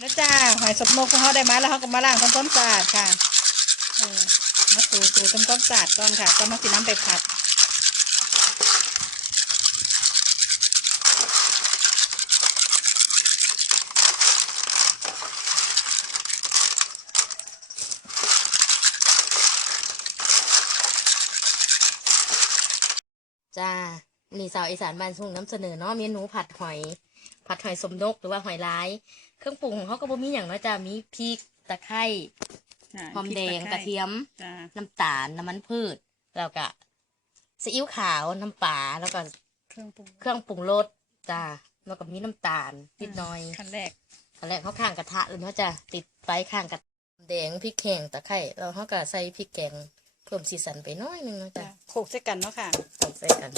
แล้วจ้าหอยสมนกของเขาได้มาแล้วเขาก็มาล้างทำความสะอาดค่ะเออมาถูถูทำความสะอาดก่อนค่ะก็มาสิน้ำไปผัดจ้านี่สาวอีสานบ้านทุ่งน้ำเสนอเนาะเมนูผัดหอย ผัดหอยสมนกหรือว่าหอยลาย เครื่องปรุงของเขาก็บ่มีอย่างเนาะจ้ามีพริกตะไคร้หอมแดงกระเทียมจ้าน้ำตาลน้ำมันพืช แล้วก็ซีอิ๊วขาวน้ำปลาแล้วก็เครื่องปรุงเครื่องปรุงรสจ้าแล้วก็มีน้ำตาลนิดหน่อยขั้นแรกอันแรกเขาข้างกระทะเลยเนาะจ้ะติดไฟข้างกระทะแดงพริกแห้งตะไคร้แล้วเขาก็ใส่พริกแกงเพิ่มสีสันไปหน้อยหนึงเนาะจ้าจ้ะโขลกใส่กันเนาะค่ะตกใส่กัน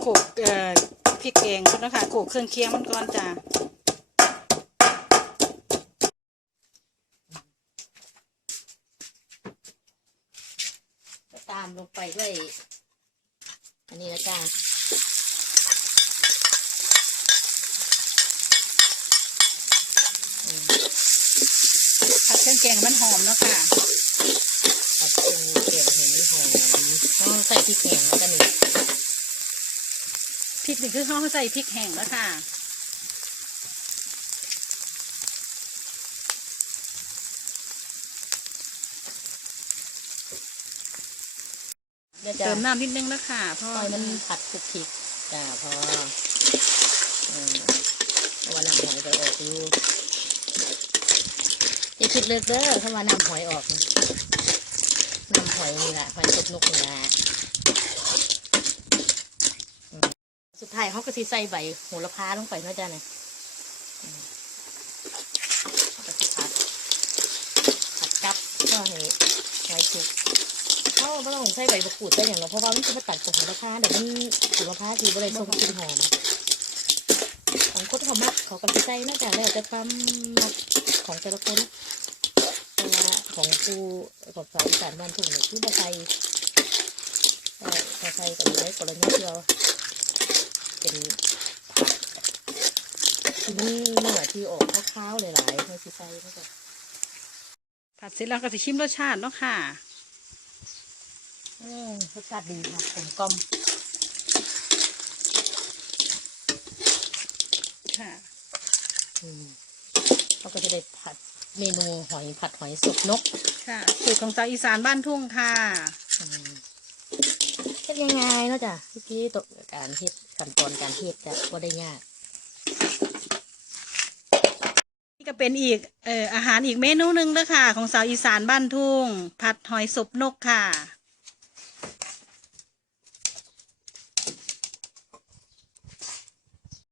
โขลกเอ่อพริกแกงก่อนเนาะคะโขลกเครื่องเคียงมันก่อนจ้าก็ตามลงไปด้วย อันนี้นะจ้ะอืมผัดเครื่องแกงให้มันหอมเนาะค่ะผัดเครื่องแกงให้มันหอมต้องใส่พริกแห้งแล้วกันนี่พ ริกนี่คือเขาใส่พริกแห้งแล้วค่ะเดี๋ยวจะเติมน้ำนิดนึงแล้วค่ะเพราะปล่อยมันผัดคลุกคลิกจ้าพออืมเพราะว่าน้ำหอยจะออกอยู่อย่าคิดเลิกเด้อถ้าว่าน้ำหอยออกนี่น้ำหอยนี่แหละหอยสดนกนี่แหละอืม สุดท้ายเขาก็สิใส่ใบโหระพาลงไปเนาะจ้าเนี่ยอืมเขาก็สิผัดผัดกับก็ให้หอยสุกเขาไม่ต้องใส่ใบมะกรูดใส่อย่างเราเพราะว่ามันจะมาตัดกับโหัวละพาเดี๋ยวมันโหัวละพาคืออะไรทรงกลิ่นหอมของคนเขามักเขาก็สิใส่น่าจะแล้วแต่ความมักของแต่ละคนเพราะว่าของครูกับสาวอีสานบ้านทุ่งเนี่ยคือบ่ใส่แต่ถ้าใส่ก็อยู่ได้กรณีเดียว เป็นผักที่มันเนื้อที่ออกขาวๆหลายๆเขาสิใส่เขาก็ผัดเสร็จแล้วก็จะชิมรสชาติเนาะค่ะอืมรสชาติดีค่ะกลมกล่อมค่ะอืมเราก็จะได้ผัดเมนูหอยผัดหอยสุกนก ค่ะสูตรของสาวอีสานบ้านทุ่งค่ะ ยังไงเนาะจ้ะเมื่อกี้ตกการเฮ็ดขั้นตอนการเฮ็ดจะก็ได้ยาก นี่ก็เป็นอีกเอ่ออาหารอีกเมนูหนึ่งเด้อค่ะ ของสาวอีสานบ้านทุ่ง ผัดหอยสบนกค่ะ